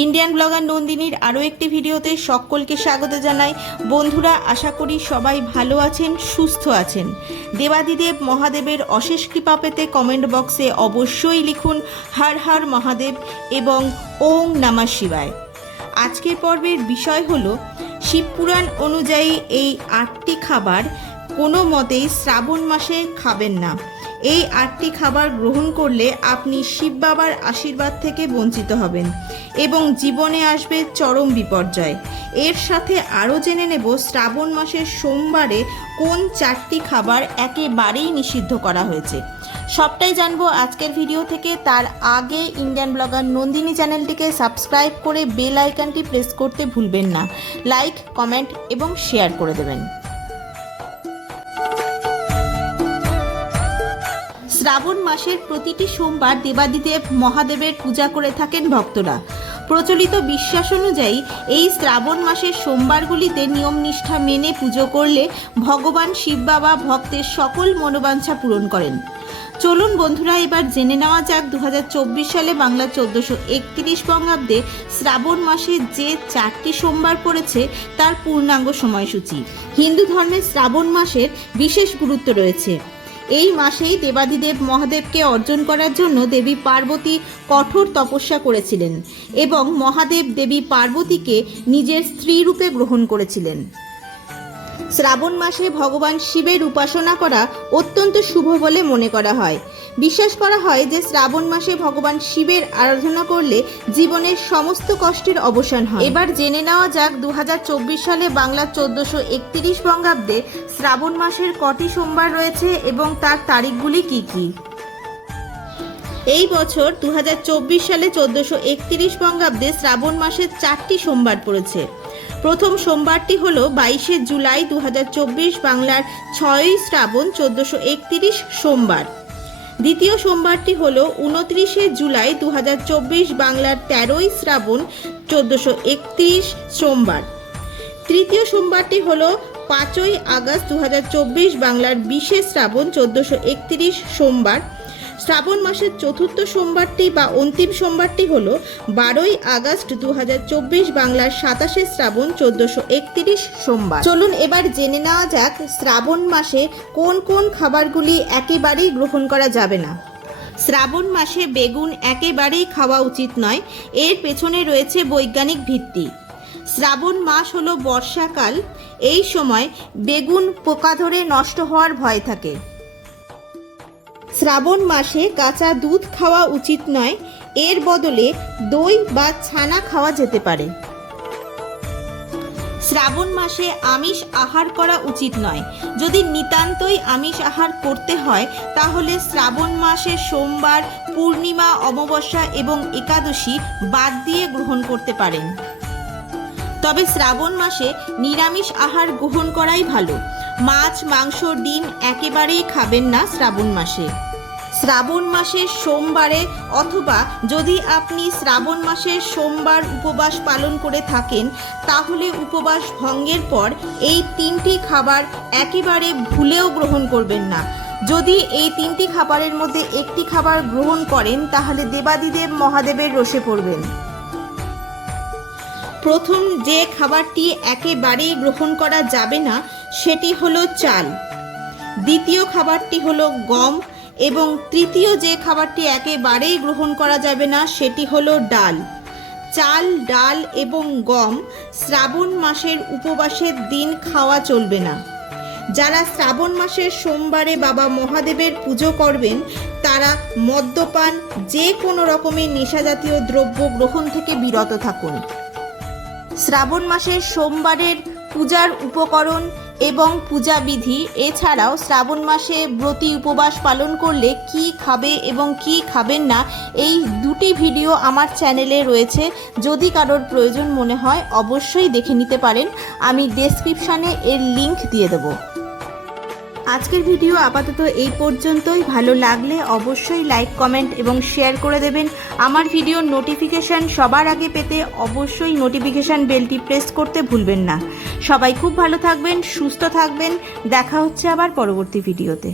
Indian blogger নন্দিনীর আরও একটি ভিডিওতে সকলকে স্বাগত জানাই। বন্ধুরা, আশা করি সবাই ভালো আছেন, সুস্থ আছেন। দেবাদিদেব মহাদেবের অশেষ কৃপা পেতে কমেন্ট বক্সে অবশ্যই লিখুন, হর হর মহাদেব এবং ওং নমঃ শিবায় আজকের পর্বের বিষয় হল, শিবপুরাণ অনুযায়ী এই আটটি খাবার কোনো মতেই শ্রাবণ মাসে খাবেন না। এই আটটি খাবার গ্রহণ করলে আপনি শিব বাবার আশীর্বাদ থেকে বঞ্চিত হবেন এবং জীবনে আসবে চরম বিপর্যয়। এর সাথে আরও জেনে নেব শ্রাবণ মাসের সোমবারে কোন চারটি খাবার একেবারেই নিষিদ্ধ করা হয়েছে। সবটাই জানব আজকের ভিডিও থেকে। তার আগে ইন্ডিয়ান ব্লগার নন্দিনী চ্যানেলটিকে সাবস্ক্রাইব করে বেল আইকনটি প্রেস করতে ভুলবেন না। লাইক, কমেন্ট এবং শেয়ার করে দেবেন। শ্রাবণ মাসের প্রতিটি সোমবার দেবাদিদেব মহাদেবের পূজা করে থাকেন ভক্তরা। প্রচলিত বিশ্বাস অনুযায়ী এই শ্রাবণ মাসের সোমবারগুলিতে নিয়ম নিষ্ঠা মেনে পুজো করলে ভগবান শিব বাবা ভক্তের সকল মনোবাঞ্ছা পূরণ করেন। চলুন বন্ধুরা, এবার জেনে নেওয়া যাক দু হাজার চব্বিশ সালে বাংলা চোদ্দশো একত্রিশ বঙ্গাব্দে শ্রাবণ মাসে যে চারটি সোমবার পড়েছে তার পূর্ণাঙ্গ সময়সূচি। হিন্দু ধর্মের শ্রাবণ মাসের বিশেষ গুরুত্ব রয়েছে। এই মাসেই দেবাদিদেব মহাদেবকে অর্জন করার জন্য দেবী পার্বতী কঠোর তপস্যা করেছিলেন এবং মহাদেব দেবী পার্বতীকে নিজের স্ত্রী রূপে গ্রহণ করেছিলেন। শ্রাবণ মাসে ভগবান শিবের উপাসনা করা অত্যন্ত শুভ বলে মনে করা হয়। বিশ্বাস করা হয় যে শ্রাবণ মাসে ভগবান শিবের আরাধনা করলে জীবনের সমস্ত কষ্টের অবসান হয়। এবার জেনে নেওয়া যাক দু হাজার চব্বিশ সালে বাংলা চোদ্দশো একত্রিশ বঙ্গাব্দে শ্রাবণ মাসের কটি সোমবার রয়েছে এবং তার তারিখগুলি কি কি? এই বছর দু হাজার চব্বিশ সালে চোদ্দশো একত্রিশ বঙ্গাব্দে শ্রাবণ মাসের চারটি সোমবার পড়েছে। প্রথম সোমবারটি হল বাইশে জুলাই দু হাজার চব্বিশ বাংলার ছয়ই শ্রাবণ চোদ্দশো একত্রিশ সোমবার। দ্বিতীয় সোমবারটি হল উনত্রিশে জুলাই দু হাজার চব্বিশ বাংলার তেরোই শ্রাবণ চোদ্দশো একত্রিশ সোমবার। তৃতীয় সোমবারটি হল পাঁচই আগস্ট দু হাজার চব্বিশ বাংলার বিশে শ্রাবণ চোদ্দশো একত্রিশ সোমবার। শ্রাবণ মাসের চতুর্থ সোমবারটি বা অন্তিম সোমবারটি হল বারোই আগস্ট দু হাজার চব্বিশ বাংলার সাতাশে শ্রাবণ চোদ্দশো একত্রিশ সোমবার। চলুন এবার জেনে নেওয়া যাক শ্রাবণ মাসে কোন কোন খাবারগুলি একেবারেই গ্রহণ করা যাবে না। শ্রাবণ মাসে বেগুন একেবারেই খাওয়া উচিত নয়, এর পেছনে রয়েছে বৈজ্ঞানিক ভিত্তি। শ্রাবণ মাস হলো বর্ষাকাল, এই সময় বেগুন পোকা ধরে নষ্ট হওয়ার ভয় থাকে। শ্রাবণ মাসে কাঁচা দুধ খাওয়া উচিত নয়, এর বদলে দই বা ছানা খাওয়া যেতে পারে। শ্রাবণ মাসে আমিষ আহার করা উচিত নয়। যদি নিতান্তই আমিষ আহার করতে হয়, তাহলে শ্রাবণ মাসে সোমবার, পূর্ণিমা, অমাবস্যা এবং একাদশী বাদ দিয়ে গ্রহণ করতে পারেন। তবে শ্রাবণ মাসে নিরামিষ আহার গ্রহণ করাই ভালো। মাছ, মাংস, ডিম একেবারেই খাবেন না শ্রাবণ মাসে। শ্রাবণ মাসের সোমবারে অথবা যদি আপনি শ্রাবণ মাসের সোমবার উপবাস পালন করে থাকেন, তাহলে উপবাস ভঙ্গের পর এই তিনটি খাবার একেবারে ভুলেও গ্রহণ করবেন না। যদি এই তিনটি খাবারের মধ্যে একটি খাবার গ্রহণ করেন, তাহলে দেবাদিদেব মহাদেবের রসে পড়বেন। প্রথম যে খাবারটি একেবারেই গ্রহণ করা যাবে না, সেটি হলো চাল। দ্বিতীয় খাবারটি হলো গম। এবং তৃতীয় যে খাবারটি একেবারেই গ্রহণ করা যাবে না, সেটি হলো ডাল। চাল, ডাল এবং গম শ্রাবণ মাসের উপবাসের দিন খাওয়া চলবে না। যারা শ্রাবণ মাসের সোমবারে বাবা মহাদেবের পুজো করবেন, তারা মদ্যপান যে কোনো রকমের নেশাজাতীয় দ্রব্য গ্রহণ থেকে বিরত থাকুন। শ্রাবণ মাসের সোমবারের পূজার উপকরণ এবং পূজাবিধি এছাড়াও শ্রাবণ মাসে ব্রতী উপবাস পালন করলে কি খাবে এবং কি খাবেন না, এই দুটি ভিডিও আমার চ্যানেলে রয়েছে। যদি কারোর প্রয়োজন মনে হয়, অবশ্যই দেখে নিতে পারেন। আমি ডেসক্রিপশানে এর লিংক দিয়ে দেবো। আজকের ভিডিও আপাতত এই পর্যন্তই। ভালো লাগলে অবশ্যই লাইক, কমেন্ট এবং শেয়ার করে দেবেন। আমার ভিডিওর নোটিফিকেশান সবার আগে পেতে অবশ্যই নোটিফিকেশান বেলটি প্রেস করতে ভুলবেন না। সবাই খুব ভালো থাকবেন, সুস্থ থাকবেন। দেখা হচ্ছে আবার পরবর্তী ভিডিওতে।